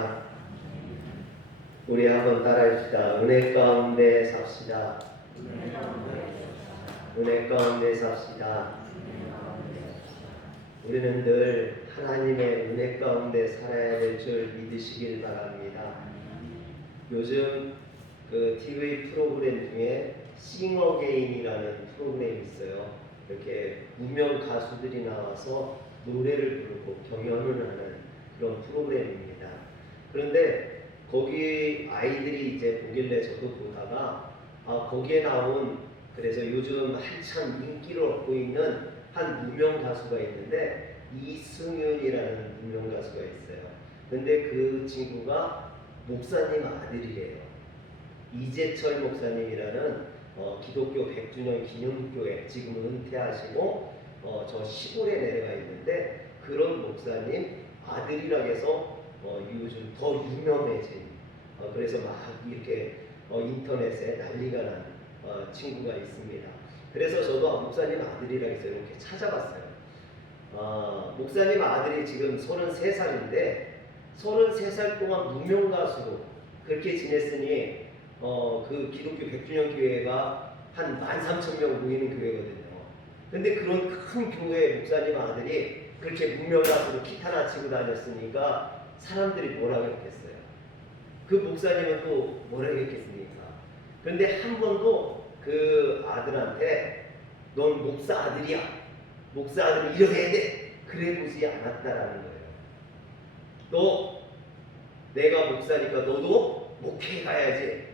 할렐루야. 우리 한번 따라합시다. 은혜 가운데 삽시다. 은혜 가운데 삽시다. 우리는 늘 하나님의 은혜 가운데 살아야 될 줄 믿으시길 바랍니다. 요즘 그 TV 프로그램 중에 싱어게인이라는 프로그램이 있어요. 이렇게 무명 가수들이 나와서 노래를 부르고 경연을 하는 그런 프로그램입니다. 그런데 거기 아이들이 이제 보길래 저도 보다가 거기에 나온, 그래서 요즘 한참 인기를 얻고 있는 한 무명 가수가 있는데 이승윤이라는 무명 가수가 있어요. 근데 그 친구가 목사님 아들이래요. 이재철 목사님이라는 기독교 100주년 기념교회 지금 은퇴하시고 저 시골에 내려가 있는데 그런 목사님 아들이라 해서 요즘 더 유명해진 그래서 막 이렇게 인터넷에 난리가 난 친구가 있습니다. 그래서 저도 목사님 아들이라 해서 이렇게 찾아봤어요. 목사님 아들이 지금 33살인데 33살 동안 무명가수로 그렇게 지냈으니 그 기독교 100주년 교회가 한 13,000명 모이는 교회거든요. 근데 그런 큰 교회 목사님 아들이 그렇게 무명가수로 기타나 치고 다녔으니까 사람들이 뭐라고 했겠어요? 그 목사님은 또 뭐라고 했겠습니까? 그런데 한 번도 그 아들한테 넌 목사 아들이야, 목사 아들은 이렇게 해야 돼, 그래 보지 않았다라는 거예요. 너 내가 목사니까 너도 목회에 가야지,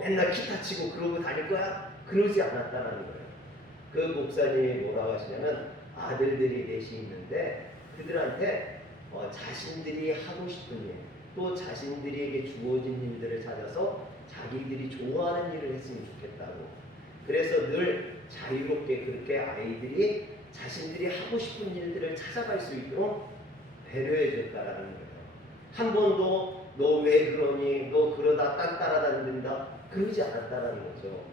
맨날 기타 치고 그러고 다닐 거야? 그러지 않았다라는 거예요. 그 목사님이 뭐라고 하시냐면 아들들이 넷이 있는데 그들한테 자신들이 하고 싶은 일, 또 자신들에게 주어진 일들을 찾아서 자기들이 좋아하는 일을 했으면 좋겠다고. 그래서 늘 자유롭게 그렇게 아이들이 자신들이 하고 싶은 일들을 찾아갈 수 있도록 배려해 줬다라는 거예요. 한 번도 너 왜 그러니, 너 그러다 딴 따라다닌다, 그러지 않았다라는 거죠.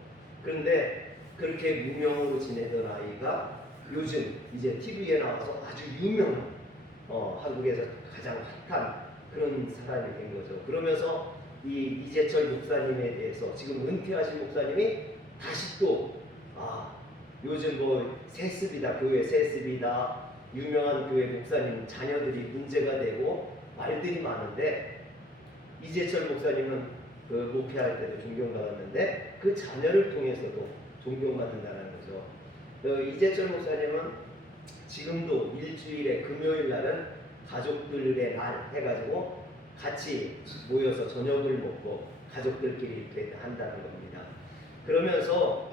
그런데 그렇게 무명으로 지내던 아이가 요즘 이제 TV에 나와서 아주 유명한 한국에서 가장 핫한 그런 사람이 된 거죠. 그러면서 이 이재철 목사님에 대해서 지금 은퇴하신 목사님이 다시 또 요즘 뭐 세습이다, 교회 세습이다, 유명한 교회 목사님 자녀들이 문제가 되고 말들이 많은데 이재철 목사님은 그 목회할 때도 존경받았는데 그 자녀를 통해서도 존경받는다는 거죠. 이재철 목사님은 지금도 일주일에 금요일 날은 가족들의 날 해가지고 같이 모여서 저녁을 먹고 가족들끼리 이렇게 한다는 겁니다. 그러면서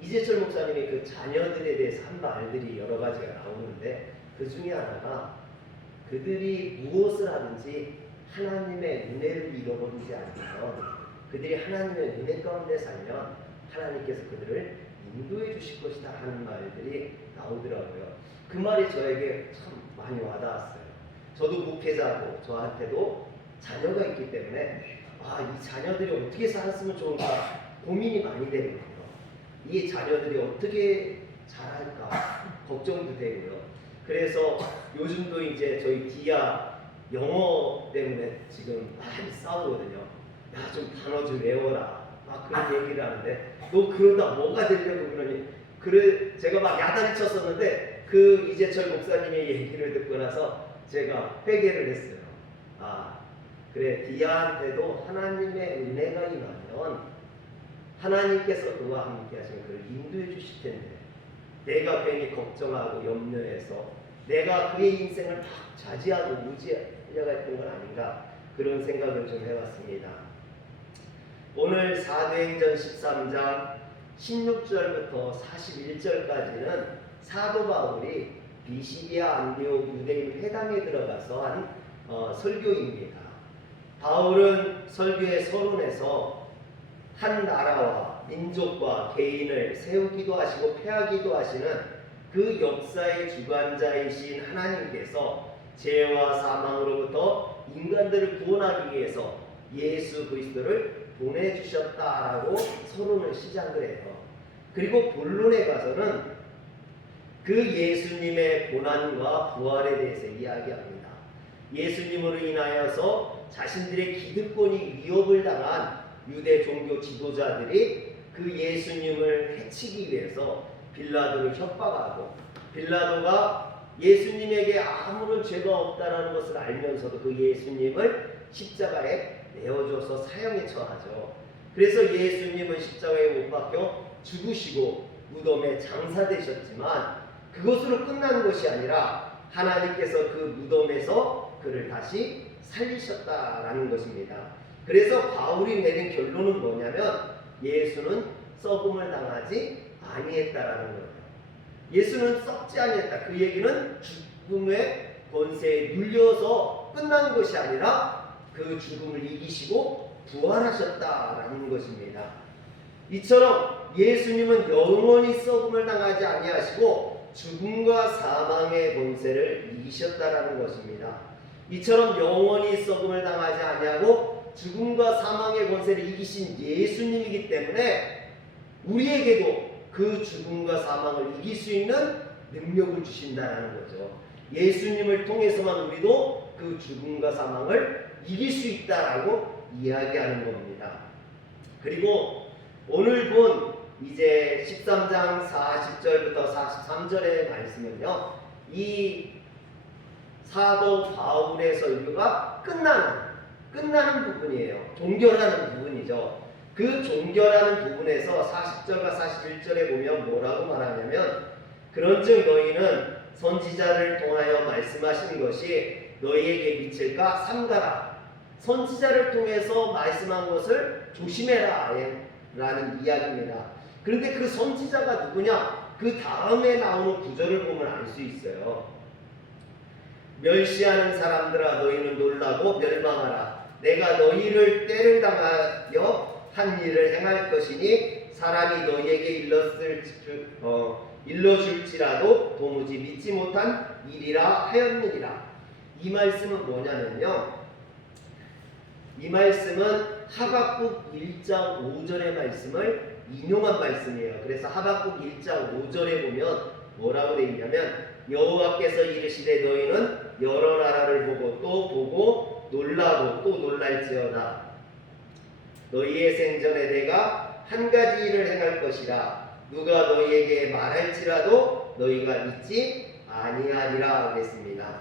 이재철 목사님이 그 자녀들에 대해서 한 말들이 여러 가지가 나오는데 그 중에 하나가 그들이 무엇을 하든지 하나님의 은혜를 잃어버리지 않으면, 그들이 하나님의 은혜 가운데 살면 하나님께서 그들을 인도해 주실 것이다 하는 말들이 나오더라고요. 그 말이 저에게 참 많이 와닿았어요. 저도 목회자고 저한테도 자녀가 있기 때문에 이 자녀들이 어떻게 살았으면 좋을까 고민이 많이 되거든요. 이 자녀들이 어떻게 자랄까 걱정도 되고요. 그래서 요즘도 이제 저희 디아 영어 때문에 지금 많이 싸우거든요. 야, 좀 단어 좀 외워라. 그런 얘기를 하는데 너 그러다 뭐가 되려고 그러니? 그래 제가 막 야단을 쳤었는데 그 이재철 목사님의 얘기를 듣고 나서 제가 회개를 했어요. 그래, 디아한테도 하나님의 은혜가 임하면 하나님께서 그와 함께 하시면 그를 인도해 주실 텐데 내가 괜히 걱정하고 염려해서 내가 그의 인생을 막 좌지하고 무지하려고 했던 건 아닌가, 그런 생각을 좀 해봤습니다. 오늘 사도행전 13장 16절부터 41절까지는 사도 바울이 비시디아 안디옥 유대인 회당에 들어가서 한 설교입니다. 바울은 설교의 서론에서 한 나라와 민족과 개인을 세우기도 하시고 폐하기도 하시는 그 역사의 주관자이신 하나님께서 죄와 사망으로부터 인간들을 구원하기 위해서 예수 그리스도를 보내주셨다라고 서론을 시작을 해요. 그리고 본론에 가서는 그 예수님의 고난과 부활에 대해서 이야기합니다. 예수님으로 인하여서 자신들의 기득권이 위협을 당한 유대 종교 지도자들이 그 예수님을 해치기 위해서 빌라도를 협박하고, 빌라도가 예수님에게 아무런 죄가 없다라는 것을 알면서도 그 예수님을 십자가에 내어줘서 사형에 처하죠. 그래서 예수님은 십자가에 못 박혀 죽으시고 무덤에 장사되셨지만 그것으로 끝난 것이 아니라 하나님께서 그 무덤에서 그를 다시 살리셨다라는 것입니다. 그래서 바울이 내린 결론은 뭐냐면 예수는 썩음을 당하지 아니했다라는 거예요. 예수는 썩지 아니했다. 그 얘기는 죽음의 권세에 눌려서 끝난 것이 아니라 그 죽음을 이기시고 부활하셨다라는 것입니다. 이처럼 예수님은 영원히 썩음을 당하지 아니하시고 죽음과 사망의 권세를 이기셨다라는 것입니다. 이처럼 영원히 썩음을 당하지 아니하고 죽음과 사망의 권세를 이기신 예수님이기 때문에 우리에게도 그 죽음과 사망을 이길 수 있는 능력을 주신다는 거죠. 예수님을 통해서만 우리도 그 죽음과 사망을 이길 수 있다라고 이야기하는 겁니다. 그리고 오늘 본 이제 13장 40절부터 43절의 말씀은요, 이 사도 바울의 설교가 끝나는 부분이에요. 종결하는 부분이죠. 그 종결하는 부분에서 40절과 41절에 보면 뭐라고 말하냐면, 그런즉 너희는 선지자를 통하여 말씀하신 것이 너희에게 미칠까 삼가라. 선지자를 통해서 말씀한 것을 조심해라 라는 이야기입니다. 그런데 그 선지자가 누구냐? 그 다음에 나오는 구절을 보면 알 수 있어요. 멸시하는 사람들아 너희는 놀라고 멸망하라. 내가 너희를 때를 당하여 한 일을 행할 것이니 사람이 너희에게 일러줄지라도 도무지 믿지 못한 일이라 하였느니라. 이 말씀은 뭐냐면요, 이 말씀은 하박국 1장 5절의 말씀을 인용한 말씀이에요. 그래서 하박국 1장 5절에 보면 뭐라고 되어 있냐면, 여호와께서 이르시되 너희는 여러 나라를 보고 또 보고 놀라고 또 놀랄지어다. 너희의 생전에 내가 한 가지 일을 행할 것이라. 누가 너희에게 말할지라도 너희가 믿지 아니하리라 그랬습니다.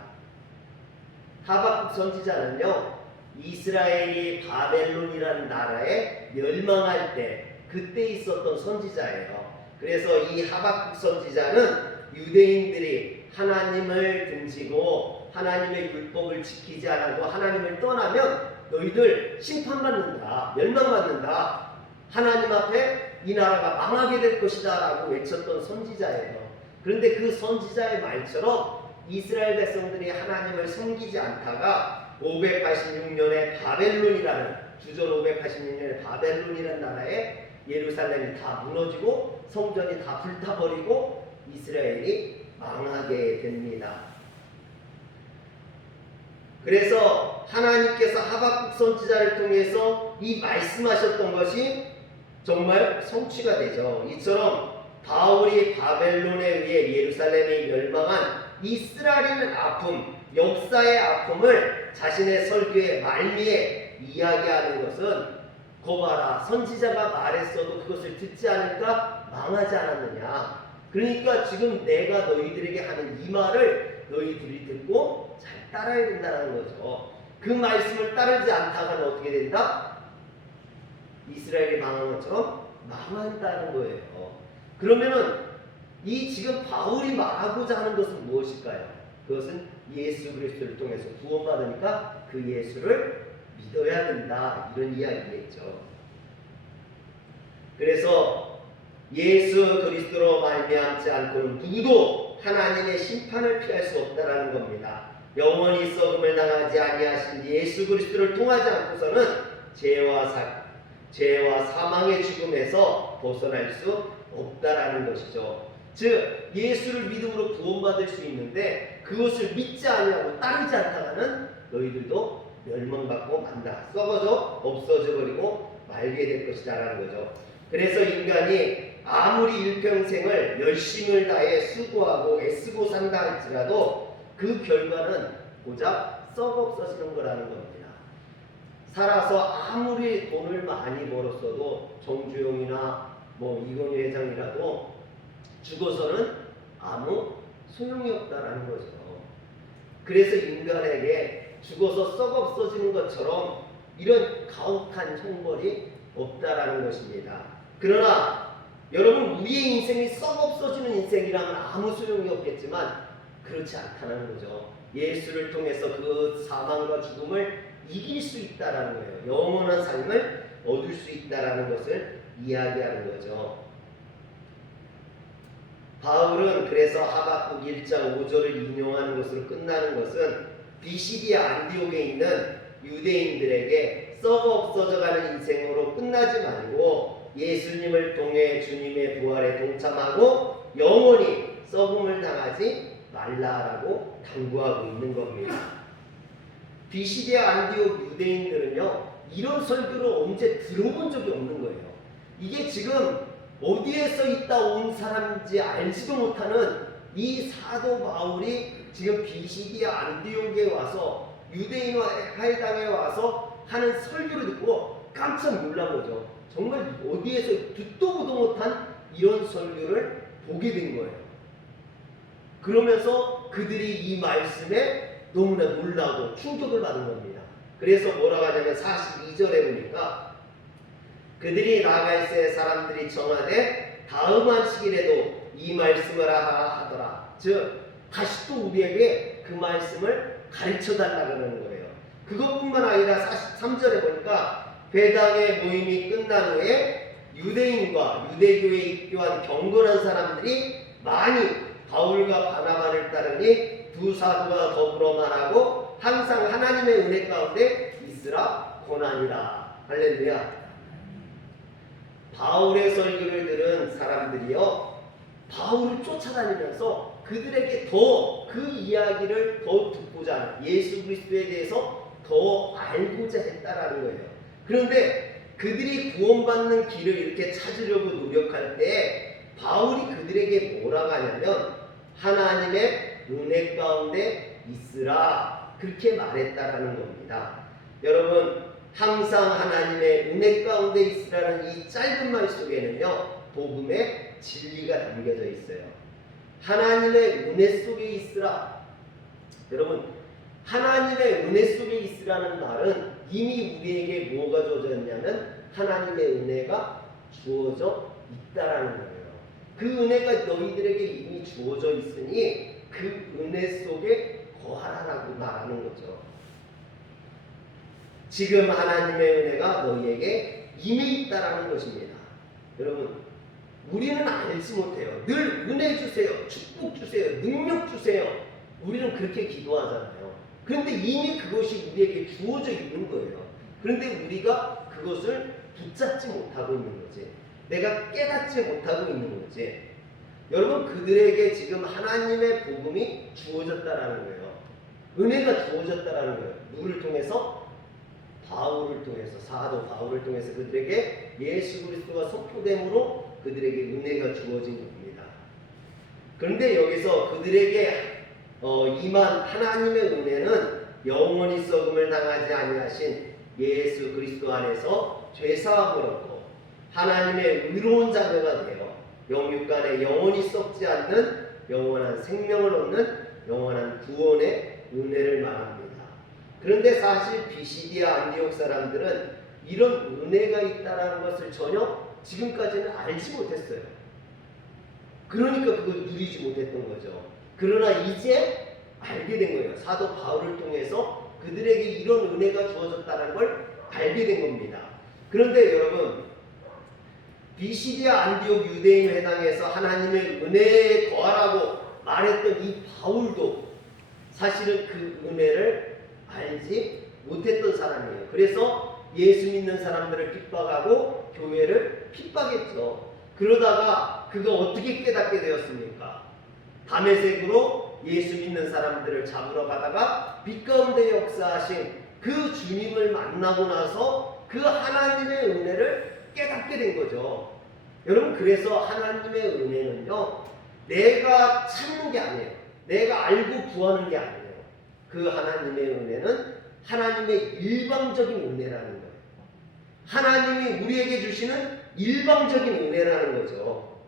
하박국 선지자는요, 이스라엘이 바벨론이라는 나라에 멸망할 때 그때 있었던 선지자예요. 그래서 이 하박국 선지자는 유대인들이 하나님을 등지고 하나님의 율법을 지키지 않고 하나님을 떠나면 너희들 심판받는다, 멸망받는다, 하나님 앞에 이 나라가 망하게 될 것이다 라고 외쳤던 선지자예요. 그런데 그 선지자의 말처럼 이스라엘 백성들이 하나님을 섬기지 않다가 586년에 바벨론이라는, 주전 586년에 바벨론이라는 나라에 예루살렘이 다 무너지고 성전이 다 불타버리고 이스라엘이 망하게 됩니다. 그래서 하나님께서 하박국 선지자를 통해서 이 말씀하셨던 것이 정말 성취가 되죠. 이처럼 바울이 바벨론에 의해 예루살렘이 멸망한 이 쓰라리는 아픔, 역사의 아픔을 자신의 설교의 말미에 이야기하는 것은, 거봐라, 선지자가 말했어도 그것을 듣지 않으니까 망하지 않았느냐. 그러니까 지금 내가 너희들에게 하는 이 말을 너희들이 듣고 잘 따라야 된다는 거죠. 그 말씀을 따르지 않다가는 어떻게 된다? 이스라엘이 망한 것처럼 망한다는 거예요. 그러면은 이 지금 바울이 말하고자 하는 것은 무엇일까요? 그것은 예수 그리스도를 통해서 구원받으니까 그 예수를 믿어야 된다, 이런 이야기겠죠. 그래서 예수 그리스도로 말미암지 않고는 누구도 하나님의 심판을 피할 수 없다라는 겁니다. 영원히 썩음을 당하지 아니하신 예수 그리스도를 통하지 않고서는 죄와 사망의 죽음에서 벗어날 수 없다라는 것이죠. 즉 예수를 믿음으로 구원받을 수 있는데 그것을 믿지 아니하고 따르지 않다가는 너희들도 멸망받고 만다, 썩어져 없어져 버리고 말게 될 것이다라는 거죠. 그래서 인간이 아무리 일평생을 열심을 다해 수고하고 애쓰고 산다 할지라도 그 결과는 고작 썩 없어지는 거라는 겁니다. 살아서 아무리 돈을 많이 벌었어도 정주영이나 뭐 이건희 회장이라도 죽어서는 아무 소용이 없다라는 거죠. 그래서 인간에게 죽어서 썩 없어지는 것처럼 이런 가혹한 형벌이 없다라는 것입니다. 그러나 여러분, 우리의 인생이 썩 없어지는 인생이라면 아무 소용이 없겠지만 그렇지 않다는 거죠. 예수를 통해서 그 사망과 죽음을 이길 수 있다라는 거예요. 영원한 삶을 얻을 수 있다라는 것을 이야기하는 거죠. 바울은 그래서 하박국 1장 5절을 인용하는 것으로 끝나는 것은 비시디아 안디옥에 있는 유대인들에게 썩어 없어져가는 인생으로 끝나지 말고 예수님을 통해 주님의 부활에 동참하고 영원히 썩음을 당하지 말라라고 당부하고 있는 겁니다. 비시디아 안디옥 유대인들은요, 이런 설교를 언제 들어본 적이 없는 거예요. 이게 지금 어디에서 있다 온 사람인지 알지도 못하는 이 사도 바울이 지금 비시디아 안디옥에 와서 유대인 회당에 와서 하는 설교를 듣고 깜짝 놀란 거죠. 정말 어디에서 듣도 보도 못한 이런 설교를 보게 된 거예요. 그러면서 그들이 이 말씀에 너무나 놀라고 충격을 받은 겁니다. 그래서 뭐라고 하냐면 42절에 보니까 그들이 나갈새 사람들이 정하되 다음 한식일에도 이 말씀을 하더라. 즉 다시 또 우리에게 그 말씀을 가르쳐 달라 그러는 거예요. 그것뿐만 아니라 43절에 보니까 회당의 모임이 끝난 후에 유대인과 유대교에 입교한 경건한 사람들이 많이 바울과 바나바를 따르니 두 사도가 더불어 말하고 항상 하나님의 은혜 가운데 있으라 고난이라. 할렐루야. 바울의 설교를 들은 사람들이요, 바울을 쫓아다니면서 그들에게 더 그 이야기를 더 듣고자 하는, 예수 그리스도에 대해서 더 알고자 했다라는 거예요. 그런데 그들이 구원받는 길을 이렇게 찾으려고 노력할 때 바울이 그들에게 뭐라고 하냐면 하나님의 은혜 가운데 있으라, 그렇게 말했다라는 겁니다. 여러분, 항상 하나님의 은혜 가운데 있으라는 이 짧은 말 속에는요, 복음의 진리가 담겨져 있어요. 하나님의 은혜 속에 있으라. 여러분, 하나님의 은혜 속에 있으라는 말은 이미 우리에게 뭐가 주어져 있냐면 하나님의 은혜가 주어져 있다라는 거예요. 그 은혜가 너희들에게 이미 주어져 있으니 그 은혜 속에 거하라라고 말하는 거죠. 지금 하나님의 은혜가 너희에게 이미 있다라는 것입니다. 여러분, 우리는 알지 못해요. 늘 은혜 주세요, 축복 주세요, 능력 주세요. 우리는 그렇게 기도하잖아요. 그런데 이미 그것이 우리에게 주어져 있는 거예요. 그런데 우리가 그것을 붙잡지 못하고 있는 거지. 내가 깨닫지 못하고 있는 거지. 여러분, 그들에게 지금 하나님의 복음이 주어졌다라는 거예요. 은혜가 주어졌다라는 거예요. 누구를 통해서? 바울을 통해서, 사도 바울을 통해서 그들에게 예수 그리스도가 선포됨으로 그들에게 은혜가 주어진 겁니다. 그런데 여기서 그들에게 임한 하나님의 은혜는 영원히 썩음을 당하지 아니하신 예수 그리스도 안에서 죄사함을 얻고 하나님의 의로운 자녀가 되어 영육간에 영원히 썩지 않는 영원한 생명을 얻는 영원한 구원의 은혜를 말합니다. 그런데 사실 비시디아 안디옥 사람들은 이런 은혜가 있다는 것을 전혀 지금까지는 알지 못했어요. 그러니까 그걸 누리지 못했던 거죠. 그러나 이제 알게 된 거예요. 사도 바울을 통해서 그들에게 이런 은혜가 주어졌다는 걸 알게 된 겁니다. 그런데 여러분, 비시디아 안디옥 유대인 회당에서 하나님의 은혜에 거하라고 말했던 이 바울도 사실은 그 은혜를 알지 못했던 사람이에요. 그래서 예수 믿는 사람들을 핍박하고 교회를 핍박했죠. 그러다가 그가 어떻게 깨닫게 되었습니까? 다메섹으로 예수 믿는 사람들을 잡으러 가다가 빛 가운데 역사하신 그 주님을 만나고 나서 그 하나님의 은혜를 깨닫게 된 거죠. 여러분, 그래서 하나님의 은혜는요, 내가 찾는 게 아니에요. 내가 알고 구하는 게 아니에요. 그 하나님의 은혜는 하나님의 일방적인 은혜라는 거예요. 하나님이 우리에게 주시는 일방적인 은혜라는 거죠.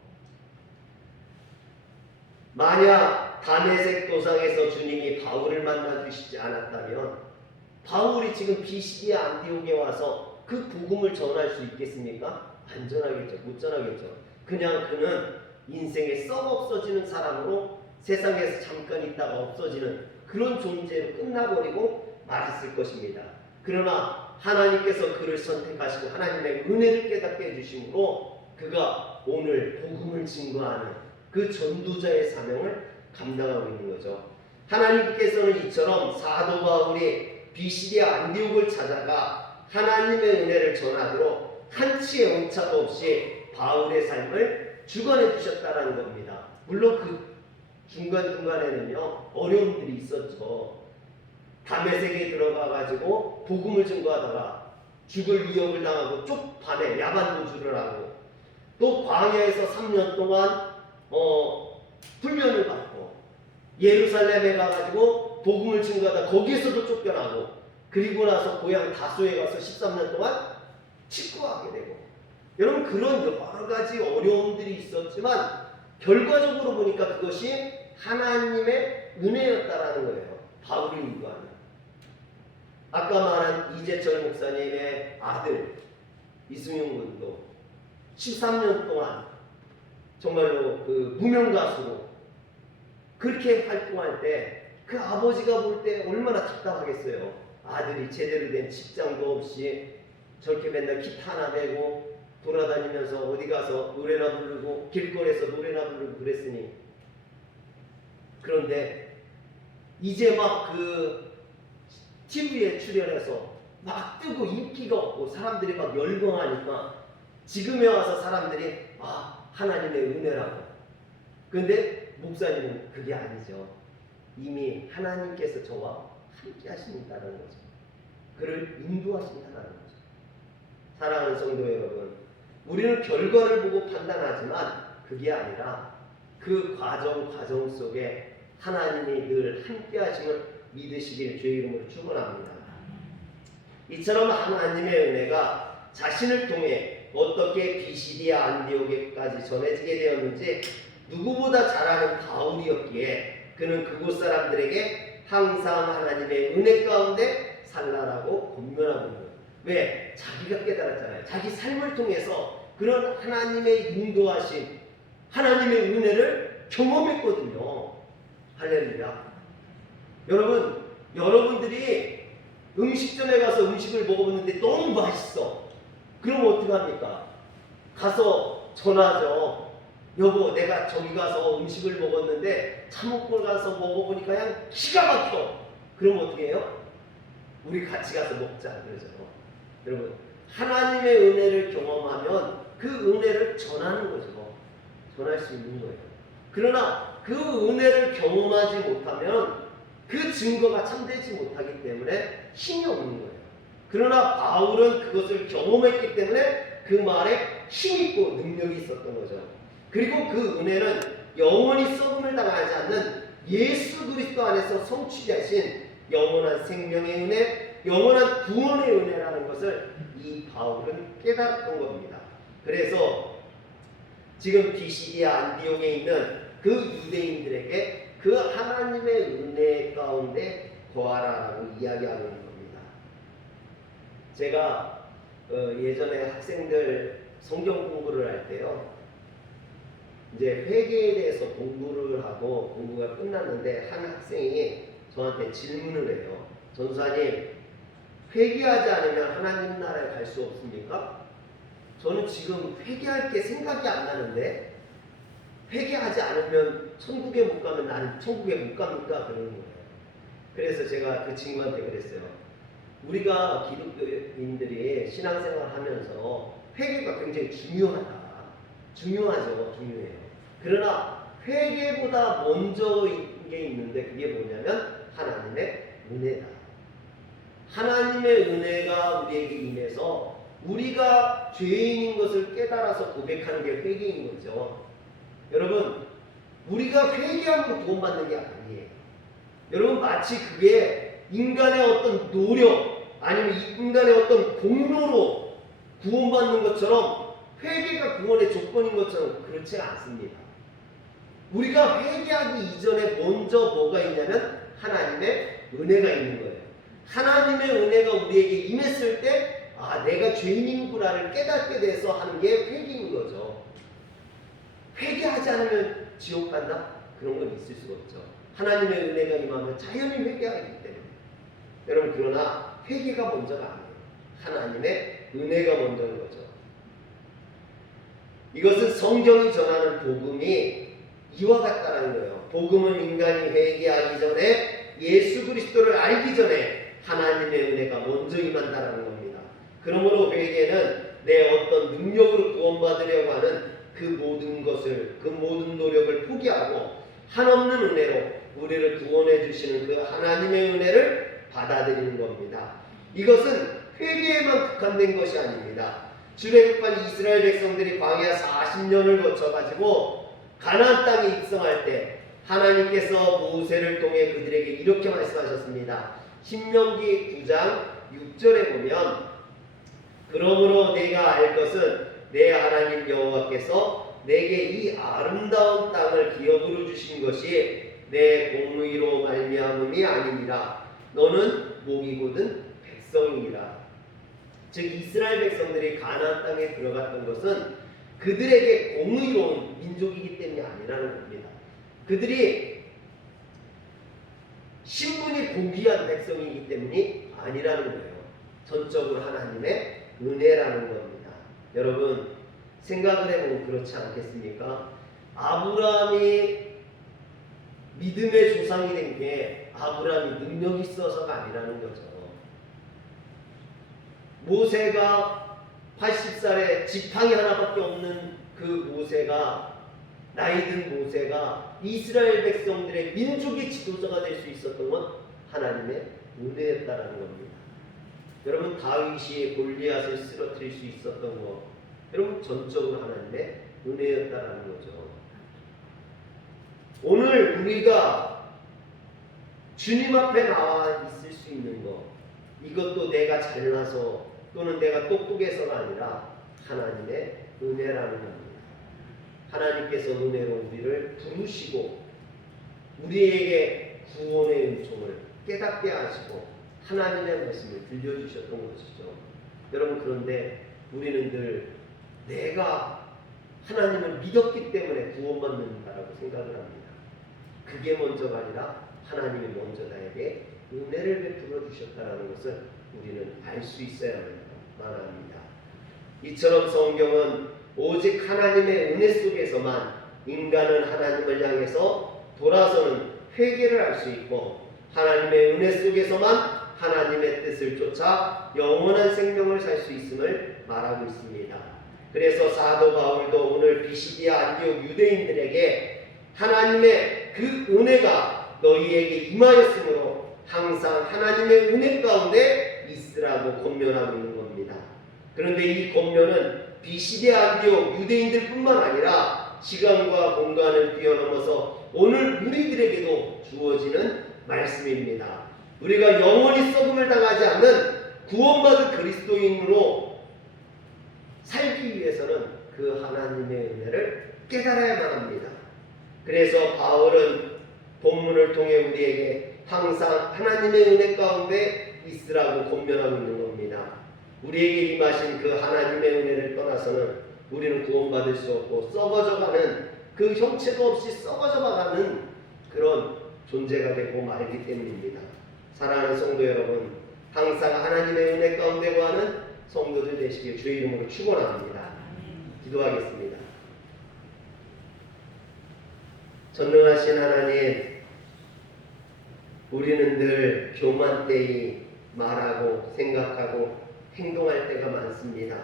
만약 다메섹 도상에서 주님이 바울을 만나 주시지 않았다면 바울이 지금 비시디아 안디옥에 와서 그 복음을 전할 수 있겠습니까? 안 전하겠죠. 못 전하겠죠. 그냥 그는 인생에 썩 없어지는 사람으로 세상에서 잠깐 있다가 없어지는 그런 존재로 끝나버리고 말았을 것입니다. 그러나 하나님께서 그를 선택하시고 하나님의 은혜를 깨닫게 해주심으로 그가 오늘 복음을 증거하는 그 전도자의 사명을 감당하고 있는 거죠. 하나님께서는 이처럼 사도 바울이 비시디아 안디옥을 찾아가 하나님의 은혜를 전하도록 한치의 오차도 없이 바울의 삶을 주관해 주셨다는 겁니다. 물론 그 중간중간에는요 어려움들이 있었죠. 다메섹에 들어가가지고 복음을 증거하다가 죽을 위협을 당하고 쪽밤에 야반 도주를 하고 또 광야에서 3년 동안 훈련을 받고 예루살렘에 가가지고 복음을 증거하다 거기에서도 쫓겨나고 그리고 나서 고향 다소에 가서 13년 동안 직구하게 되고 여러분 그런 여러 가지 어려움들이 있었지만 결과적으로 보니까 그것이 하나님의 은혜였다라는 거예요. 바울을 인도하는. 아까 말한 이재철 목사님의 아들 이승용 군도 13년 동안 정말로 그 무명가수로 그렇게 활동할 때 그 아버지가 볼 때 얼마나 답답하겠어요. 아들이 제대로 된 직장도 없이 저렇게 맨날 기타 하나 메고 돌아다니면서 어디 가서 노래나 부르고 길거리에서 노래나 부르고 그랬으니 그런데 이제 막 그 TV에 출연해서 막 뜨고 인기가 없고 사람들이 막 열광하니까 지금에 와서 사람들이 하나님의 은혜라고. 그런데 목사님은 그게 아니죠. 이미 하나님께서 저와 함께 하신다는 거죠. 그를 인도하신다는 거죠. 사랑하는 성도 여러분, 우리는 결과를 보고 판단하지만 그게 아니라 그 과정 속에 하나님이 늘 함께 하심을 믿으시길 주의 이름으로 축원합니다. 이처럼 하나님의 은혜가 자신을 통해 어떻게 비시디아 안디옥에까지 전해지게 되었는지 누구보다 잘 아는 바울이었기에 그는 그곳 사람들에게 항상 하나님의 은혜 가운데 살라라고 권면하고 있는 거예요. 왜? 자기가 깨달았잖아요. 자기 삶을 통해서 그런 하나님의 인도하신 하나님의 은혜를 경험했거든요. 할렐루야. 여러분들이 음식점에 가서 음식을 먹어봤는데 너무 맛있어. 그럼 어떡합니까? 가서 전화하죠. 여보, 내가 저기 가서 음식을 먹었는데 참먹고 가서 먹어보니까 그냥 기가 막혀. 그럼 어떻게 해요? 우리 같이 가서 먹자 그러죠. 여러분, 하나님의 은혜를 경험하면 그 은혜를 전하는 거죠. 전할 수 있는 거예요. 그러나 그 은혜를 경험하지 못하면 그 증거가 참되지 못하기 때문에 힘이 없는 거예요. 그러나 바울은 그것을 경험했기 때문에 그 말에 힘있고 능력이 있었던 거죠. 그리고 그 은혜는 영원히 썩음을 당하지 않는 예수 그리스도 안에서 성취하신 영원한 생명의 은혜, 영원한 구원의 은혜라는 것을 이 바울은 깨달았던 겁니다. 그래서 지금 비시디아 안디옥에 있는 그 유대인들에게 그 하나님의 은혜 가운데 거하라라고 이야기하고 있는 겁니다. 제가 예전에 학생들 성경 공부를 할 때요, 이제 회개에 대해서 공부를 하고 공부가 끝났는데 한 학생이 저한테 질문을 해요. 전사님, 회개하지 않으면 하나님 나라에 갈 수 없습니까? 저는 지금 회개할 게 생각이 안 나는데 회개하지 않으면 천국에 못 가면 나는 천국에 못 갑니까? 그러는 거예요. 그래서 제가 그 친구한테 그랬어요. 우리가 기독교인들이 신앙생활 하면서 회개가 굉장히 중요하다. 중요해요. 그러나 회개보다 먼저 게 있는데 그게 뭐냐면 하나님의 은혜다. 하나님의 은혜가 우리에게 임해서 우리가 죄인인 것을 깨달아서 고백하는 게 회개인 거죠. 여러분, 우리가 회개하면 구원받는 게 아니에요. 여러분 마치 그게 인간의 어떤 노력 아니면 인간의 어떤 공로로 구원받는 것처럼 회개가 구원의 조건인 것처럼 그렇지 않습니다. 우리가 회개하기 이전에 먼저 뭐가 있냐면 하나님의 은혜가 있는 거예요. 하나님의 은혜가 우리에게 임했을 때 내가 죄인이구나를 깨닫게 돼서 하는 게 회개인 거죠. 회개하지 않으면 지옥 간다? 그런 건 있을 수가 없죠. 하나님의 은혜가 임하면 자연히 회개하기 때문에. 여러분 그러나 회개가 먼저가 아니에요. 하나님의 은혜가 먼저인 거죠. 이것은 성경이 전하는 복음이 이와 같다는 거예요. 복음은 인간이 회개하기 전에 예수 그리스도를 알기 전에 하나님의 은혜가 먼저 임한다는 겁니다. 그러므로 회개는 내 어떤 능력으로 구원받으려고 하는 그 모든 것을, 그 모든 노력을 포기하고 한없는 은혜로 우리를 구원해 주시는 그 하나님의 은혜를 받아들이는 겁니다. 이것은 회개에만 국한된 것이 아닙니다. 출애굽한 이스라엘 백성들이 광야 40년을 거쳐가지고 가나안 땅에 입성할 때 하나님께서 모세를 통해 그들에게 이렇게 말씀하셨습니다. 신명기 9장 6절에 보면 그러므로 내가 알 것은 내 하나님 여호와께서 내게 이 아름다운 땅을 기업으로 주신 것이 내 공의로 말미암음이 아니니라. 너는 목이거든 백성이니라. 즉 이스라엘 백성들이 가나안 땅에 들어갔던 것은 그들에게 공의로운 민족이기 때문이 아니라는 겁니다. 그들이 신분이 고귀한 백성이기 때문이 아니라는 거예요. 전적으로 하나님의 은혜라는 겁니다. 여러분 생각을 해보면 그렇지 않겠습니까? 아브라함이 믿음의 조상이 된 게 아브라함이 능력이 있어서가 아니라는 거죠. 모세가 80살에 지팡이 하나밖에 없는 그 모세가, 나이 든 모세가 이스라엘 백성들의 민족의 지도자가 될 수 있었던 건 하나님의 은혜였다라는 겁니다. 여러분 다윗이 골리앗을 쓰러뜨릴 수 있었던 것, 여러분 전적으로 하나님의 은혜였다라는 거죠. 오늘 우리가 주님 앞에 나와 있을 수 있는 것, 이것도 내가 잘나서 또는 내가 똑똑해서가 아니라 하나님의 은혜라는 겁니다. 하나님께서 은혜로 우리를 부르시고 우리에게 구원의 은총을 깨닫게 하시고 하나님의 말씀을 들려주셨던 것이죠. 여러분 그런데 우리는 늘 내가 하나님을 믿었기 때문에 구원받는다라고 생각을 합니다. 그게 먼저가 아니라 하나님이 먼저 나에게 은혜를 베풀어 주셨다는 것을 우리는 알 수 있어야 합니다. 이처럼 성경은 오직 하나님의 은혜 속에서만 인간은 하나님을 향해서 돌아서는 회개를 할 수 있고 하나님의 은혜 속에서만 하나님의 뜻을 쫓아 영원한 생명을 살 수 있음을 말하고 있습니다. 그래서 사도 바울도 오늘 비시디아 안디옥 유대인들에게 하나님의 그 은혜가 너희에게 임하였으므로 항상 하나님의 은혜 가운데 있으라고 권면하고 있는 겁니다. 그런데 이 권면은 비시디아 안디옥 유대인들 뿐만 아니라 시간과 공간을 뛰어넘어서 오늘 우리들에게도 주어지는 말씀입니다. 우리가 영원히 썩음을 당하지 않는 구원받은 그리스도인으로 살기 위해서는 그 하나님의 은혜를 깨달아야만 합니다. 그래서 바울은 본문을 통해 우리에게 항상 하나님의 은혜 가운데 있으라고 권면하고 있는 겁니다. 우리에게 임하신 그 하나님의 은혜를 떠나서는 우리는 구원받을 수 없고 썩어져가는 그 형체도 없이 썩어져가는 그런 존재가 되고 말기 때문입니다. 사랑하는 성도 여러분, 항상 하나님의 은혜 가운데 거하는 성도들 되시길 주의 이름으로 축원합니다. 기도하겠습니다. 전능하신 하나님, 우리는 늘 교만되이 말하고 생각하고 행동할 때가 많습니다.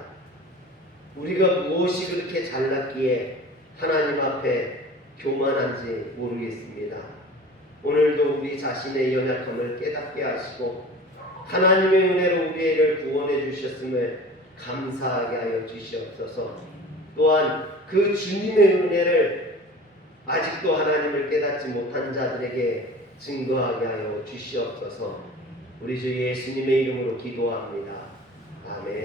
우리가 무엇이 그렇게 잘났기에 하나님 앞에 교만한지 모르겠습니다. 오늘도 우리 자신의 연약함을 깨닫게 하시고 하나님의 은혜로 우리를 구원해 주셨음을 감사하게 하여 주시옵소서. 또한 그 주님의 은혜를 아직도 하나님을 깨닫지 못한 자들에게 증거하게 하여 주시옵소서. 우리 주 예수님의 이름으로 기도합니다. 아멘.